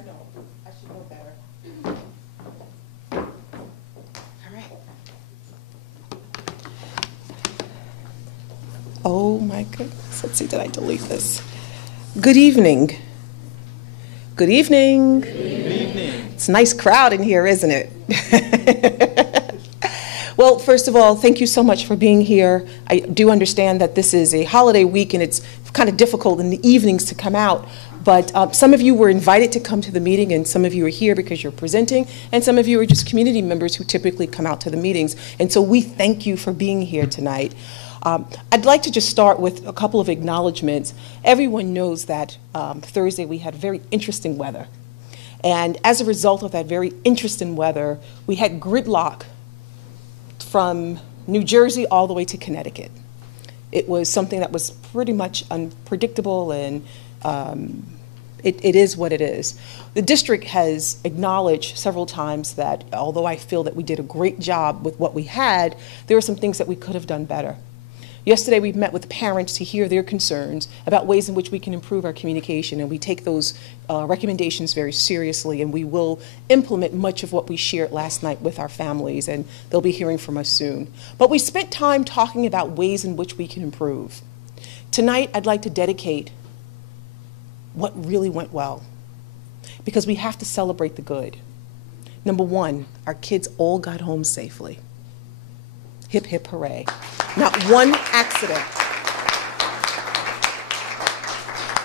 I know. I should know better. All right. Oh my goodness. Let's see, did I delete this? Good evening. Good evening. Good evening. It's a nice crowd in here, isn't it? Well, first of all, thank you so much for being here. I do understand that this is a holiday week and it's kind of difficult in the evenings to come out, but some of you were invited to come to the meeting and some of you are here because you're presenting, and some of you are just community members who typically come out to the meetings. And so we thank you for being here tonight. I'd like to just start with a couple of acknowledgments. Everyone knows that Thursday we had very interesting weather. And as a result of that very interesting weather, we had gridlock from New Jersey all the way to Connecticut. It was something that was pretty much unpredictable, and it is what it is. The district has acknowledged several times that although I feel that we did a great job with what we had, there are some things that we could have done better. Yesterday, we met with parents to hear their concerns about ways in which we can improve our communication, and we take those recommendations very seriously, and we will implement much of what we shared last night with our families, and they'll be hearing from us soon. But we spent time talking about ways in which we can improve. Tonight, I'd like to dedicate what really went well, because we have to celebrate the good. Number one, our kids all got home safely. Hip, hip, hooray. Not one accident.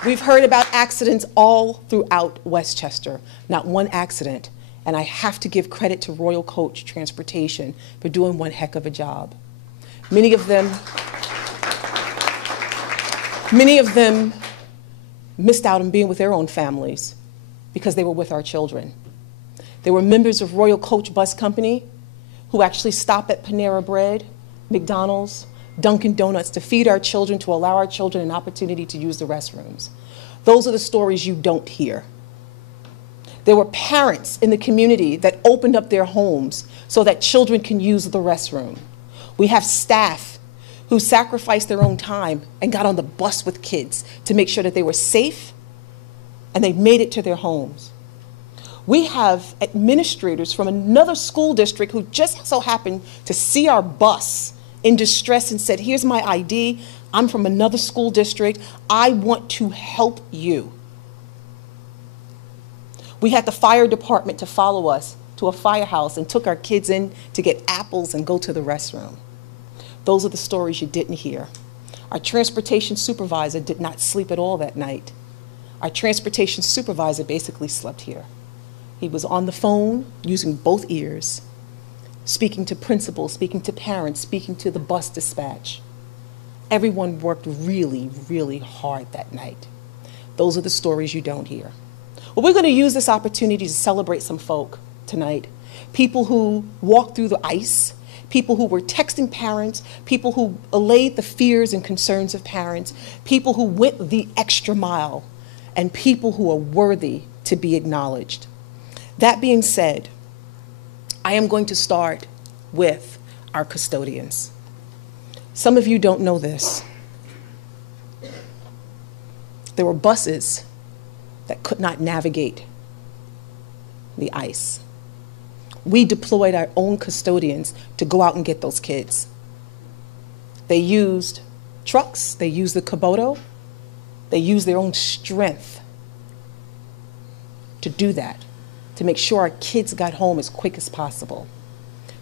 We've heard about accidents all throughout Westchester. Not one accident. And I have to give credit to Royal Coach Transportation for doing one heck of a job. Many of them missed out on being with their own families because they were with our children. There were members of Royal Coach Bus Company who actually stopped at Panera Bread, McDonald's, Dunkin' Donuts to feed our children, to allow our children an opportunity to use the restrooms. Those are the stories you don't hear. There were parents in the community that opened up their homes so that children can use the restroom. We have staff who sacrificed their own time and got on the bus with kids to make sure that they were safe and they made it to their homes. We have administrators from another school district who just so happened to see our bus in distress and said, here's my ID, I'm from another school district, I want to help you. We had the fire department to follow us to a firehouse and took our kids in to get apples and go to the restroom. Those are the stories you didn't hear. Our transportation supervisor did not sleep at all that night. Our transportation supervisor basically slept here. He was on the phone using both ears, speaking to principals, speaking to parents, speaking to the bus dispatch. Everyone worked really, really hard that night. Those are the stories you don't hear. Well, we're going to use this opportunity to celebrate some folk tonight. People who walked through the ice, people who were texting parents, people who allayed the fears and concerns of parents, people who went the extra mile, and people who are worthy to be acknowledged. That being said, I am going to start with our custodians. Some of you don't know this. There were buses that could not navigate the ice. We deployed our own custodians to go out and get those kids. They used trucks, they used the Kubota, they used their own strength to do that, to make sure our kids got home as quick as possible.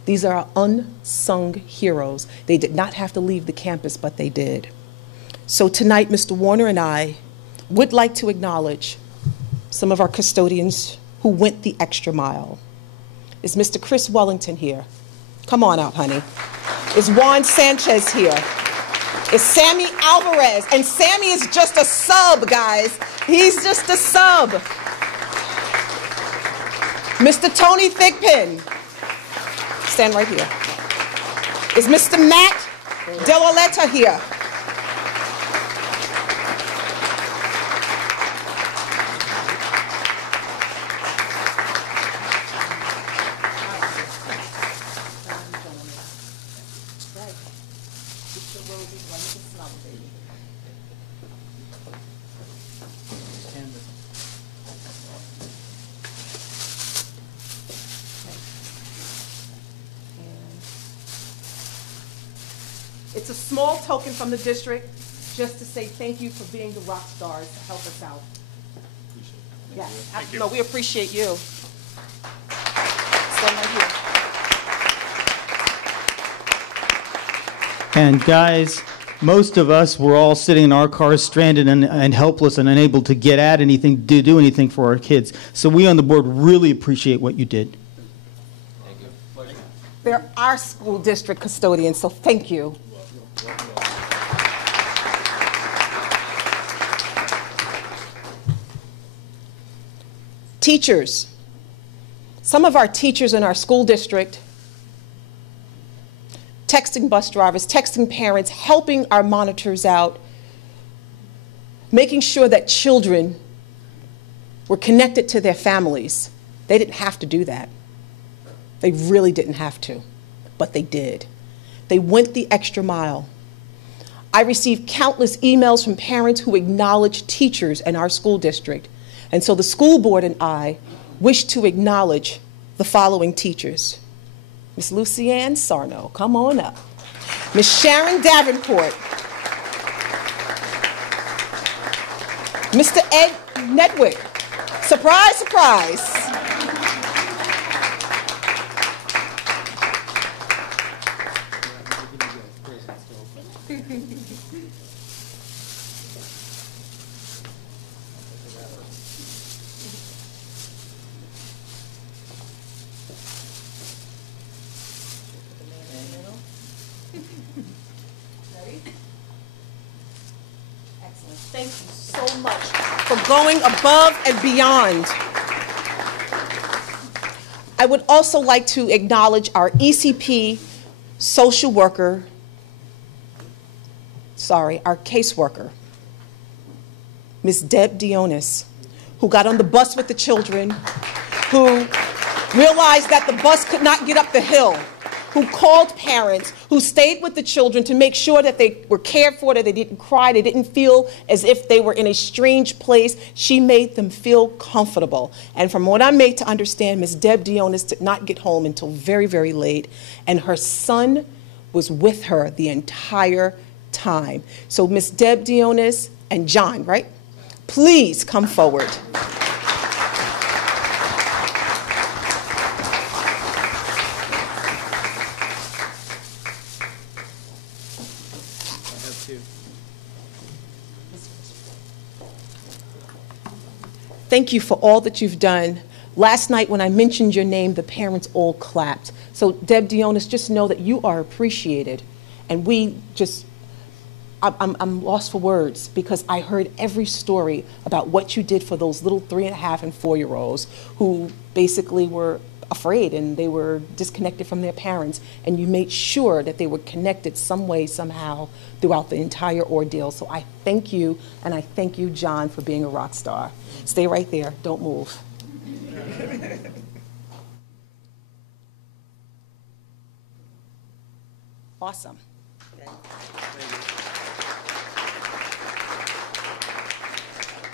These are our unsung heroes. They did not have to leave the campus, but they did. So tonight, Mr. Warner and I would like to acknowledge some of our custodians who went the extra mile. Is Mr. Chris Wellington here? Come on out, honey. Is Juan Sanchez here? Is Sammy Alvarez? And Sammy is just a sub, guys. He's just a sub. Mr. Tony Thigpen, stand right here. Is Mr. Matt Delaletta here? It's a small token from the district just to say thank you for being the rock stars to help us out. Yes, Thank you. no, we appreciate you. Stand right here. And guys, most of us were all sitting in our cars stranded and helpless and unable to get at anything, to do anything for our kids. So we on the board really appreciate what you did. Thank you. Pleasure. They're our school district custodians, so thank you. Teachers. Some of our teachers in our school district, texting bus drivers, texting parents, helping our monitors out, making sure that children were connected to their families. They didn't have to do that. They really didn't have to, but they did. They went the extra mile. I received countless emails from parents who acknowledged teachers in our school district. And so the school board and I wish to acknowledge the following teachers. Miss Lucianne Sarno, come on up. Miss Sharon Davenport. Mr. Ed Nedwick. Surprise, surprise. Excellent. Thank you so much for going above and beyond. I would also like to acknowledge our ECP social worker, our caseworker, Ms. Deb Dionis, who got on the bus with the children, who realized that the bus could not get up the hill, who called parents, who stayed with the children to make sure that they were cared for, that they didn't cry, they didn't feel as if they were in a strange place. She made them feel comfortable. And from what I'm made to understand, Ms. Deb Dionis did not get home until very, very late, and her son was with her the entire time. So Ms. Deb Dionis and John, right? Please come forward. Thank you for all that you've done. Last night when I mentioned your name, the parents all clapped. So Deb Dionis, just know that you are appreciated. And I'm lost for words because I heard every story about what you did for those little 3.5 and 4-year-olds who basically were afraid and they were disconnected from their parents, and you made sure that they were connected some way, somehow throughout the entire ordeal. So I thank you, and I thank you, John, for being a rock star. Stay right there, don't move. Awesome.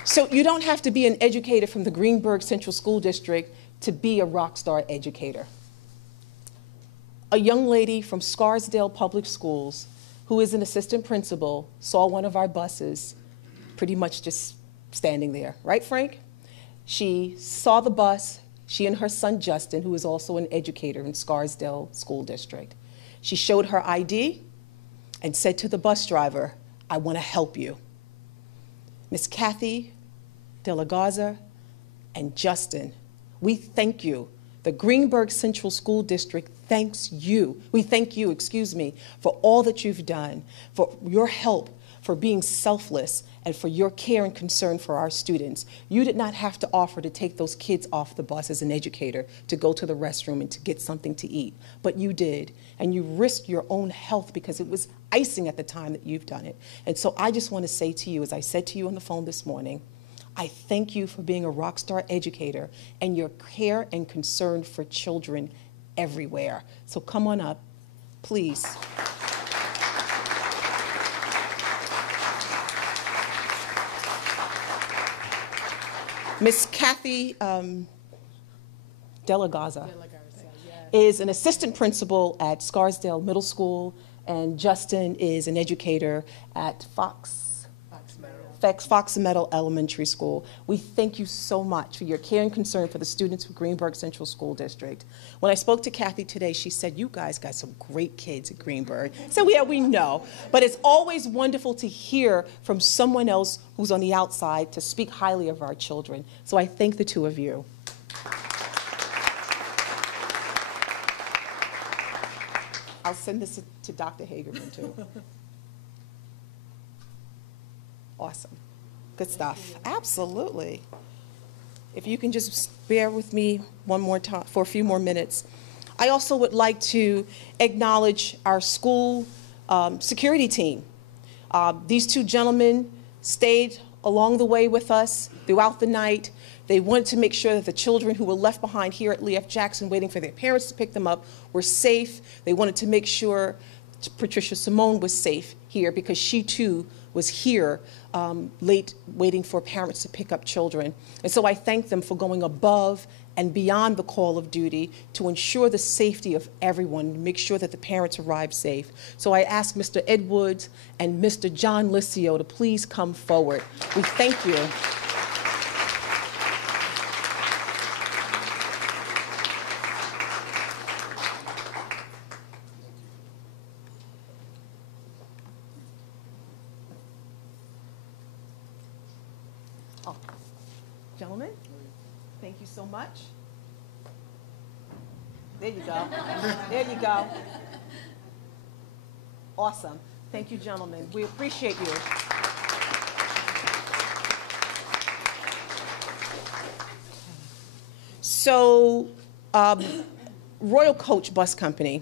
So you don't have to be an educator from the Greenburgh Central School District to be a rock star educator. A young lady from Scarsdale Public Schools, who is an assistant principal, saw one of our buses pretty much just standing there. Right, Frank? She saw the bus, she and her son Justin, who is also an educator in Scarsdale School District. She showed her ID and said to the bus driver, "I want to help you." Miss Kathy De La Garza and Justin, we thank you. The Greenburgh Central School District thanks you. We thank you, for all that you've done, for your help, for being selfless, and for your care and concern for our students. You did not have to offer to take those kids off the bus as an educator to go to the restroom and to get something to eat, but you did, and you risked your own health because it was icing at the time that you've done it. And so I just want to say to you, as I said to you on the phone this morning, I thank you for being a rock star educator and your care and concern for children everywhere. So come on up, please. Miss Kathy De La Garza is an assistant principal at Scarsdale Middle School and Justin is an educator at Fox Meadow Elementary School. We thank you so much for your care and concern for the students of Greenburgh Central School District. When I spoke to Kathy today, she said, you guys got some great kids at Greenburgh. So yeah, we know. But it's always wonderful to hear from someone else who's on the outside to speak highly of our children. So I thank the two of you. I'll send this to Dr. Hagerman too. Awesome. Good stuff. Absolutely. If you can just bear with me one more time for a few more minutes. I also would like to acknowledge our school security team. These two gentlemen stayed along the way with us throughout the night. They wanted to make sure that the children who were left behind here at Lee F. Jackson waiting for their parents to pick them up were safe. They wanted to make sure Patricia Simone was safe here because she too was here late waiting for parents to pick up children. And so I thank them for going above and beyond the call of duty to ensure the safety of everyone, make sure that the parents arrive safe. So I ask Mr. Edwards and Mr. John Licio to please come forward. We thank you. Gentlemen, thank you so much. There you go. There you go. Awesome. Thank you, gentlemen. We appreciate you. So, Royal Coach Bus Company,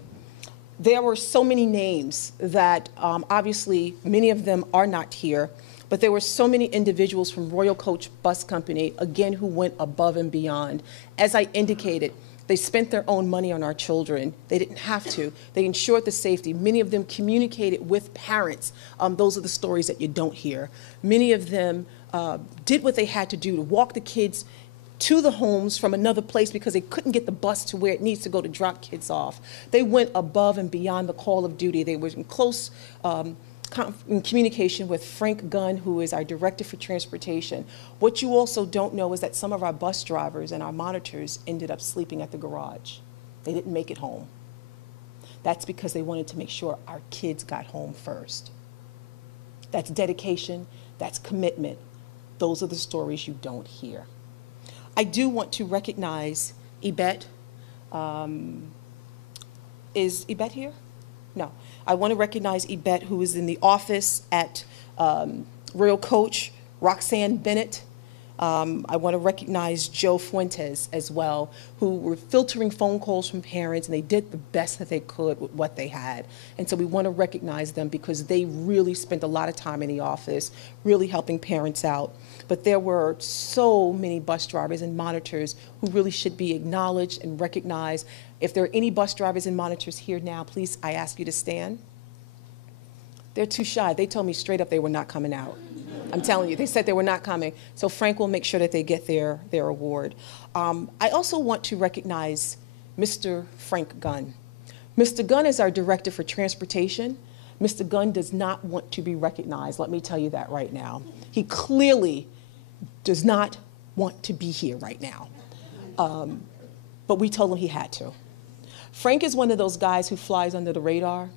there were so many names that obviously many of them are not here. But there were so many individuals from Royal Coach Bus Company, again, who went above and beyond. As I indicated, they spent their own money on our children. They didn't have to. They ensured the safety. Many of them communicated with parents. Those are the stories that you don't hear. Many of them did what they had to do to walk the kids to the homes from another place because they couldn't get the bus to where it needs to go to drop kids off. They went above and beyond the call of duty. They were in close in communication with Frank Gunn, who is our Director for Transportation. What you also don't know is that some of our bus drivers and our monitors ended up sleeping at the garage. They didn't make it home. That's because they wanted to make sure our kids got home first. That's dedication, that's commitment. Those are the stories you don't hear. I do want to recognize Yvette. Is Yvette here? No. I want to recognize Yvette, who is in the office at Royal Coach, Roxanne Bennett. I want to recognize Joe Fuentes as well, who were filtering phone calls from parents, and they did the best that they could with what they had. And so we want to recognize them because they really spent a lot of time in the office, really helping parents out. But there were so many bus drivers and monitors who really should be acknowledged and recognized. If there are any bus drivers and monitors here now, please, I ask you to stand. They're too shy. They told me straight up they were not coming out. I'm telling you, they said they were not coming. So Frank will make sure that they get their award. I also want to recognize Mr. Frank Gunn. Mr. Gunn is our Director for Transportation. Mr. Gunn does not want to be recognized. Let me tell you that right now. He clearly does not want to be here right now. But we told him he had to. Frank is one of those guys who flies under the radar,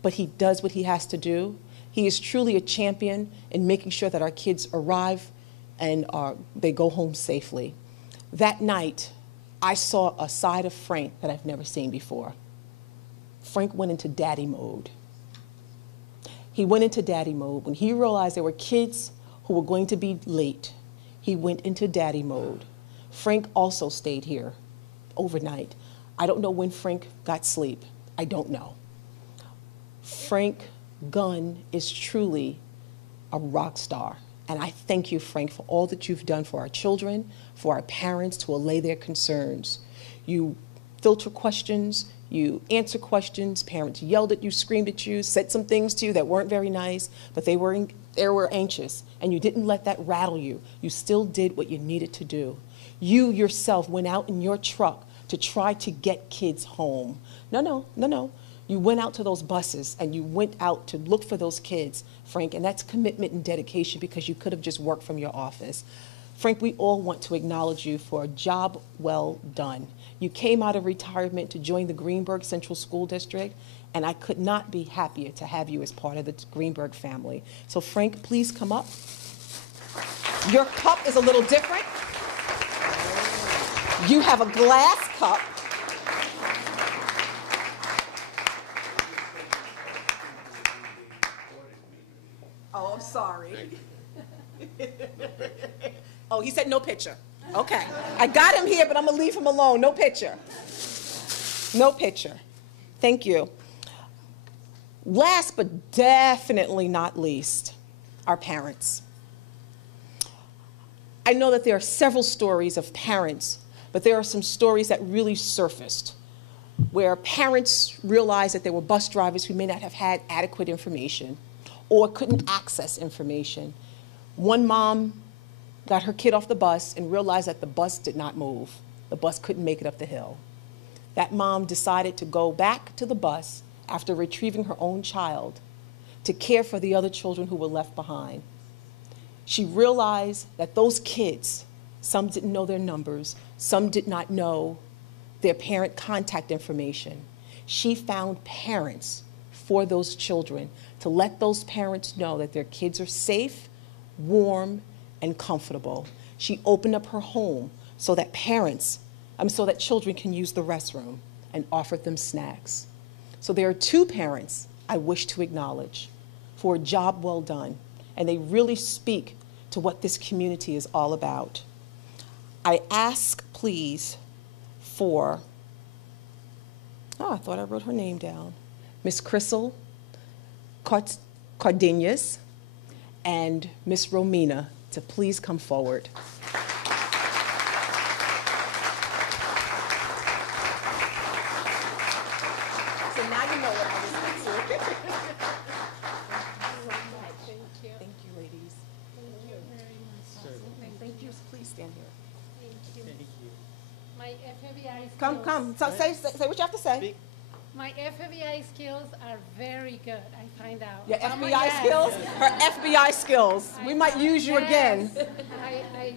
but he does what he has to do. He is truly a champion in making sure that our kids arrive and they go home safely. That night, I saw a side of Frank that I've never seen before. Frank went into daddy mode. He went into daddy mode. When he realized there were kids who were going to be late, he went into daddy mode. Frank also stayed here overnight. I don't know when Frank got sleep. I don't know. Frank Gunn is truly a rock star. And I thank you, Frank, for all that you've done for our children, for our parents, to allay their concerns. You filter questions, you answer questions, parents yelled at you, screamed at you, said some things to you that weren't very nice, but they were anxious, and you didn't let that rattle you. You still did what you needed to do. You yourself went out in your truck to try to get kids home. No. You went out to those buses and you went out to look for those kids, Frank, and that's commitment and dedication because you could have just worked from your office. Frank, we all want to acknowledge you for a job well done. You came out of retirement to join the Greenburgh Central School District, and I could not be happier to have you as part of the Greenburgh family. So Frank, please come up. Your cup is a little different. You have a glass cup. Oh, I'm sorry. Oh, he said no picture. Okay. I got him here, but I'm going to leave him alone. No picture. No picture. Thank you. Last but definitely not least, our parents. I know that there are several stories of parents, but there are some stories that really surfaced where parents realized that there were bus drivers who may not have had adequate information or couldn't access information. One mom got her kid off the bus and realized that the bus did not move. The bus couldn't make it up the hill. That mom decided to go back to the bus after retrieving her own child to care for the other children who were left behind. She realized that those kids, some didn't know their numbers, some did not know their parent contact information. She found parents for those children to let those parents know that their kids are safe, warm, and comfortable. She opened up her home so that so that children can use the restroom and offered them snacks. So there are two parents I wish to acknowledge for a job well done, and they really speak to what this community is all about. I ask, please, for, I thought I wrote her name down, Miss Crystal Cardenas and Miss Romina to please come forward. So now you know what I was like. Thank you. Thank you, ladies. Thank you very much. Thank you. Please stand here. Thank you. My FBI skills. Come. So say what you have to say. Speak. My FBI skills are very good. I find out. Your I'm a FBI yes. skills? Her FBI skills. We might use you again.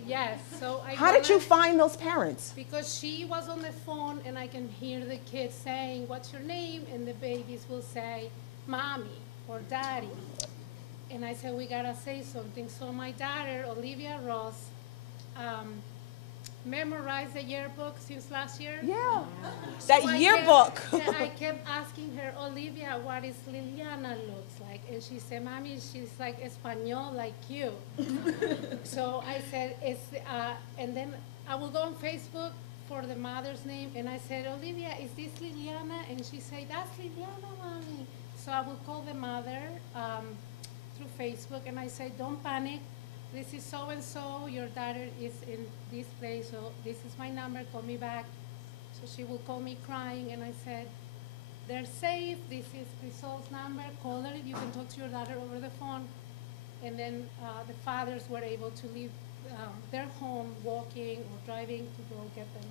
Yes. So How did you find those parents? Because she was on the phone and I can hear the kids saying, "What's your name?" And the babies will say, "Mommy" or "Daddy." And I said, "We gotta say something." So my daughter, Olivia Ross, memorized the yearbook since last year. Yeah. So That I yearbook. I kept asking her, "Olivia, what is Liliana looks like?" And she said, "Mommy, she's like Espanol, like you." So I said, and then I will go on Facebook for the mother's name, and I said, "Olivia, is this Liliana?" And she said, "That's Liliana, Mommy." So I will call the mother through Facebook, and I said, "Don't panic. This is so-and-so, your daughter is in this place, so this is my number, call me back." So she will call me crying, and I said, "They're safe, this is Crisol's number, call her, you can talk to your daughter over the phone." And then the fathers were able to leave their home, walking or driving to go get them.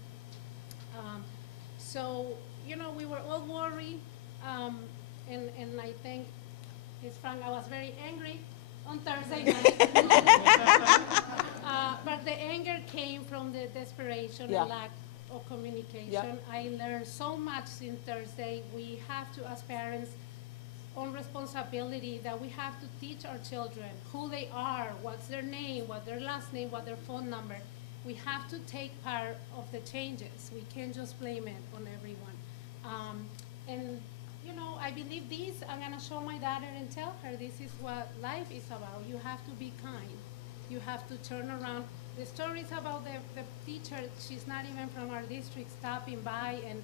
So, we were all worried, and I think, Ms. Frank, I was very angry on Thursday night. But the anger came from the desperation and lack of communication. Yeah. I learned so much since Thursday. We have to, as parents, on responsibility, that we have to teach our children who they are, what's their name, what their last name, what their phone number. We have to take part of the changes. We can't just blame it on everyone. And I believe this, I'm gonna show my daughter and tell her this is what life is about. You have to be kind. You have to turn around. The stories about the teacher, she's not even from our district, stopping by, and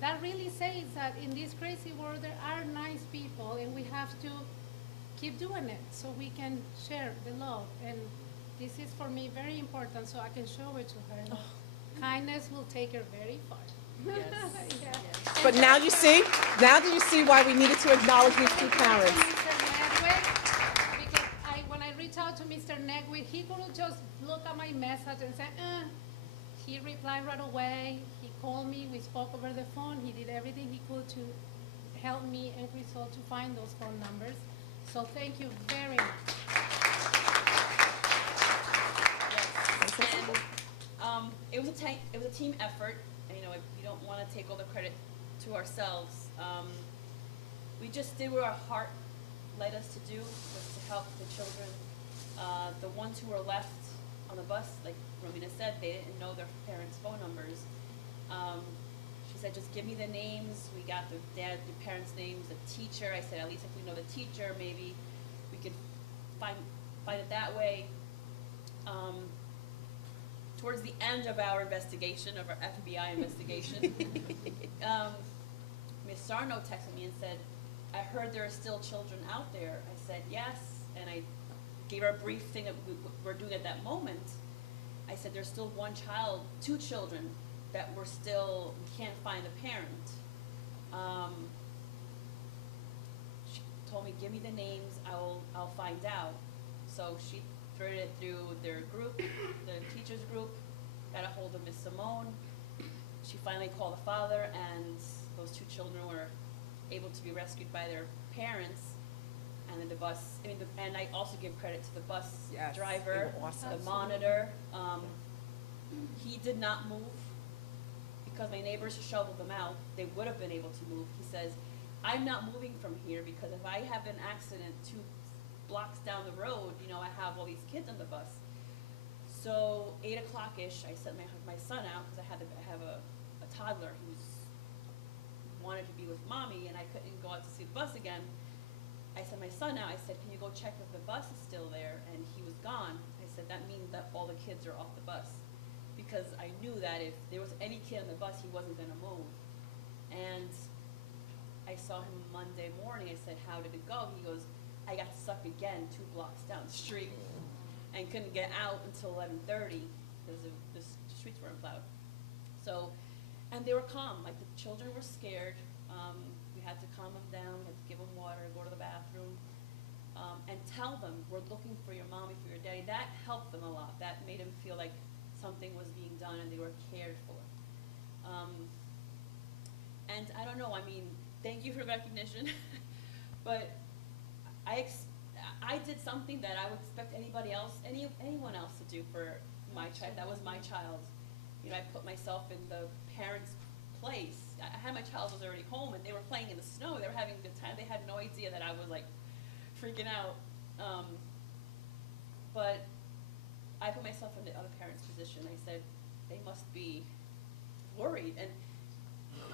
that really says that in this crazy world there are nice people, and we have to keep doing it so we can share the love. And this is for me very important, so I can show it to her. Oh. Kindness will take her very far. Yes. Yeah. But now do you see why we needed to acknowledge these two parents? Mr. Nedwick, because when I reached out to Mr. Nedwick, he couldn't just look at my message and say, He replied right away. He called me. We spoke over the phone. He did everything he could to helped me and Crisol to find those phone numbers. So thank you very much. Yes. And it was a team effort. And, you know, we don't want to take all the credit to ourselves. We just did what our heart led us to do, was to help the children. The ones who were left on the bus, like Romina said, they didn't know their parents' phone numbers. She said, just give me the names. We got the parents' names, the teacher. I said, at least if we know the teacher, maybe we could find it that way. Towards the end of our investigation, of our FBI investigation, Ms. Sarno texted me and said, I heard there are still children out there. I said, yes, and I gave her a brief thing that we're doing at that moment. I said, there's still one child, two children that we can't find the parent. She told me, give me the names, I'll find out. So she threaded it through their group, the teachers group, got a hold of Miss Simone. She finally called the father, and those two children were able to be rescued by their parents. And then the bus, and I also give credit to the bus driver, the monitor. He did not move because my neighbors shoveled them out. They would have been able to move. He says, I'm not moving from here because if I have an accident 2 blocks down the road, you know, I have all these kids on the bus. So 8 o'clock-ish, I sent my son out because I have a toddler who's wanted to be with mommy, and I couldn't go out to see the bus again. I sent my son out. I said, can you go check if the bus is still there? And he was gone. I said, that means that all the kids are off the bus. Because I knew that if there was any kid on the bus, he wasn't going to move. And I saw him Monday morning. I said, how did it go? He goes, I got stuck again 2 blocks down the street and couldn't get out until 11:30 because the streets weren't plowed. So, and they were calm. Like, the children were scared. We had to calm them down. We had to give them water, go to the bathroom, and tell them, we're looking for your mommy, for your daddy. That helped them a lot. That made them feel like something was being done and they were cared for. And I don't know, I mean, thank you for the recognition, but I did something that I would expect anybody else, anyone else to do for my child. That was my child. You know, I put myself in the parents' place. I had my child was already home and they were playing in the snow. They were having a good time. They had no idea that I was like freaking out. But I put myself in the other parent's position. I said, they must be worried. And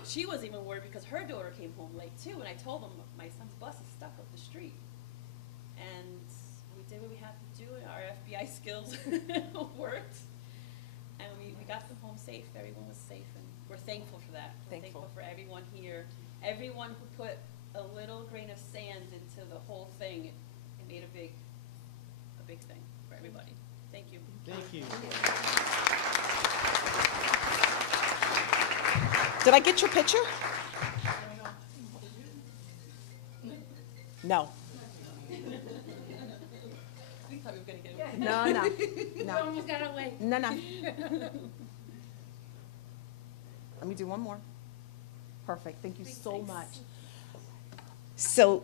she was even worried because her daughter came home late too. And I told them, my son's bus is stuck up the street. And we did what we had to do, and our FBI skills worked. And we got them home safe. Everyone was safe, and we're thankful for that. We're thankful for everyone here. Everyone who put a little grain of sand into the whole thing, it made a big thing for everybody. Thank you. Thank you. Did I get your picture? No. We thought we were going to get away. No. You almost got away. No. Let me do one more. Perfect. Thank you so much. So,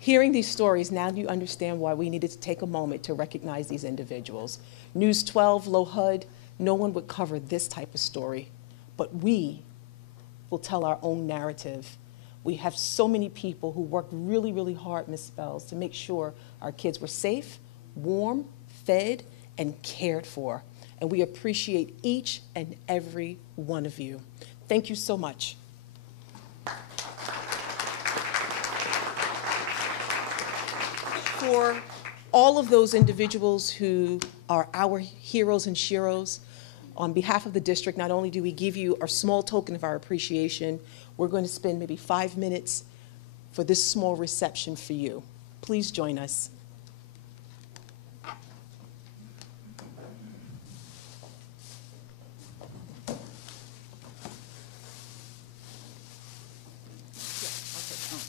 hearing these stories, now you understand why we needed to take a moment to recognize these individuals. News 12, Low HUD, no one would cover this type of story, but we will tell our own narrative. We have so many people who worked really, really hard, Ms. Spells, to make sure our kids were safe, warm, fed, and cared for. And we appreciate each and every one of you. Thank you so much. For all of those individuals who are our heroes and sheroes, on behalf of the district, not only do we give you a small token of our appreciation, we're going to spend maybe 5 minutes for this small reception for you. Please join us.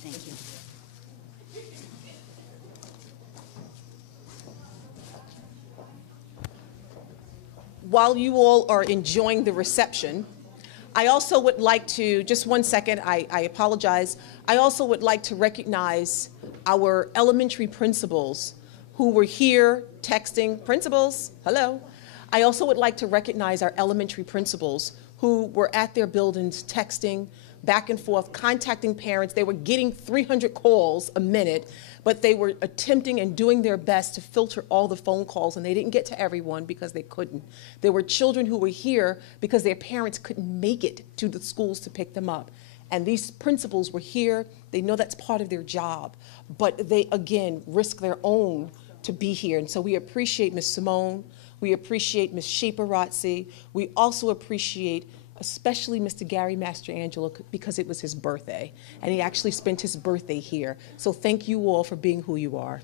Thank you. While you all are enjoying the reception, I also would like to, just one second, I apologize. I also would like to recognize our elementary principals who were here texting, principals, hello. I also would like to recognize our elementary principals who were at their buildings texting back and forth, contacting parents. They were getting 300 calls a minute, but they were attempting and doing their best to filter all the phone calls, and they didn't get to everyone because they couldn't. There were children who were here because their parents couldn't make it to the schools to pick them up. And these principals were here. They know that's part of their job, but they, again, risk their own to be here. And so we appreciate Ms. Simone. We appreciate Ms. Shaperazzi. We also appreciate especially Mr. Gary Mastrangelo, because it was his birthday, and he actually spent his birthday here. So thank you all for being who you are.